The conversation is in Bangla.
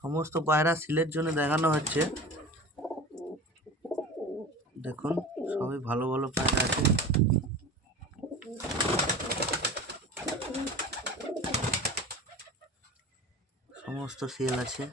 সমস্ত পায়রা সিলের জন্য দেখানো হচ্ছে। দেখুন সবই ভালো ভালো পায়রা আছে। সমস্ত সিল আছে।